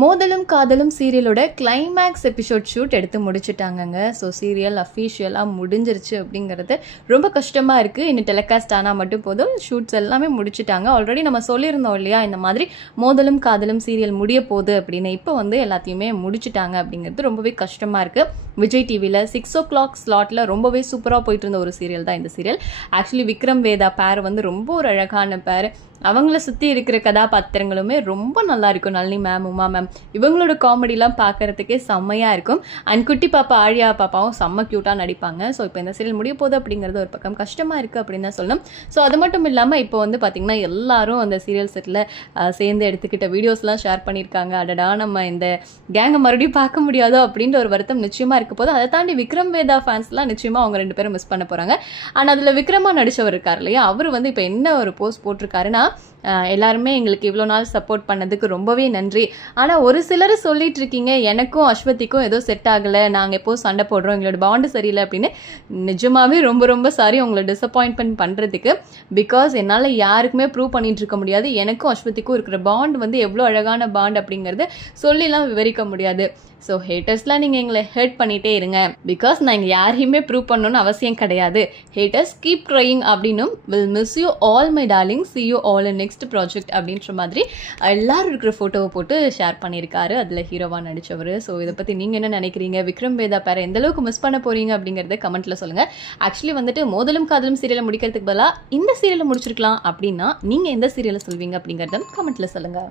மோதலும் காதலும் சீரியலோட climax episode shoot எடுத்து முடிச்சுட்டாங்கங்க. So serial அஃபீஷியலாக முடிஞ்சிருச்சு அப்படிங்கிறது ரொம்ப கஷ்டமாக இருக்குது. இன்னும் டெலிகாஸ்ட் ஆனால் மட்டும் போதும். ஷூட்ஸ் எல்லாமே முடிச்சுட்டாங்க. ஆல்ரெடி நம்ம சொல்லியிருந்தோம் இல்லையா, இந்த மாதிரி மோதலும் காதலும் சீரியல் முடிய போகுது அப்படின்னு. இப்போ வந்து எல்லாத்தையுமே முடிச்சுட்டாங்க அப்படிங்கிறது ரொம்பவே கஷ்டமாக இருக்குது. விஜய் டிவியில் 6 o'clock ஸ்லாட்டில் ரொம்பவே சூப்பராக போயிட்டு இருந்த ஒரு சீரியல் தான் இந்த சீரியல். ஆக்சுவலி விக்ரம் வேதா பேர் வந்து ரொம்ப ஒரு அழகான பேர். அவங்கள சுற்றி இருக்கிற கதாபாத்திரங்களுமே ரொம்ப நல்லா இருக்கும். நளினி மேம், உமா மேம், இவங்களோட காமெடிலாம் பார்க்கறதுக்கே செம்மையாக இருக்கும். அண்ட் குட்டி பாப்பா ஆழியா பாப்பாவும் செம்ம க்யூட்டாக நடிப்பாங்க. ஸோ இப்போ இந்த சீரியல் முடிய போகுது அப்படிங்கிறது ஒரு பக்கம் கஷ்டமாக இருக்குது அப்படின்னு தான் சொல்லணும். ஸோ அது மட்டும் இல்லாமல் இப்போ வந்து பார்த்திங்கன்னா எல்லாரும் அந்த சீரியல் செட்டில் சேர்ந்து எடுத்துக்கிட்ட வீடியோஸ்லாம் ஷேர் பண்ணியிருக்காங்க. அடடா, நம்ம இந்த கேங்கை மறுபடியும் பார்க்க முடியாதோ அப்படின்ற ஒரு வருத்தம் நிச்சயமாக இருக்க போது. அதை தாண்டி விக்ரம் வேதா ஃபேன்ஸ்லாம் நிச்சயமாக அவங்க 2 பேரும் மிஸ் பண்ண போகிறாங்க. ஆனால் அதில் விக்ரமா நடிச்சவர் இருக்கார் இல்லையா, அவர் வந்து இப்போ என்ன ஒரு போஸ்ட் போட்டிருக்காருன்னா, எல்லாருமே எங்களுக்கு இவ்வளோ நாள் சப்போர்ட் பண்ணதுக்கு ரொம்பவே நன்றி. ஆனால் ஒரு சிலர் சொல்லிட்டு இருக்கீங்க எனக்கும் அஸ்வதிக்கும் ஏதோ செட் ஆகலை, நாங்கள் எப்போது சண்டை போடுறோம், எங்களோட பாண்டு சரியில்லை அப்படின்னு. நிஜமாவே ரொம்ப ரொம்ப சாரி உங்களை டிசப்பாயின்ட்மெண்ட் பண்ணுறதுக்கு. பிகாஸ் என்னால் யாருக்குமே ப்ரூவ் பண்ணிட்டு இருக்க முடியாது. எனக்கும் அஸ்வதிக்கும் இருக்கிற பாண்ட் வந்து எவ்வளோ அழகான பாண்ட் அப்படிங்கிறது சொல்லிலாம் விவரிக்க முடியாது. ஸோ ஹேட்டர்ஸ்லாம் நீங்கள் எங்களை ஹர்ட் பண்ணிகிட்டே இருங்க. பிகாஸ் நான் இங்கே யாரையுமே ப்ரூவ் பண்ணணும்னு அவசியம் கிடையாது. ஹேட்டர்ஸ் கீப் ட்ரையிங் அப்படின்னும் will miss you all my darling, see you all in next project அப்படின்ற மாதிரி எல்லாரும் இருக்கிற ஃபோட்டோவை போட்டு ஷேர் பண்ணியிருக்காரு. அதில் ஹீரோவாக நடித்தவர். ஸோ இதை பற்றி நீங்கள் என்ன நினைக்கிறீங்க? விக்ரம் வேதா பேரை எந்த அளவுக்கு மிஸ் பண்ண போகிறீங்க அப்படிங்கிறத கமெண்ட்டில் சொல்லுங்கள். ஆக்சுவலி வந்துட்டு மோதலும் காதலும் சீரியலை முடிக்கிறதுக்கு பதிலாக இந்த சீரியலை முடிச்சிருக்கலாம் அப்படின்னா நீங்கள் எந்த சீரியலை சொல்வீங்க அப்படிங்கிறத கமெண்ட்டில் சொல்லுங்கள்.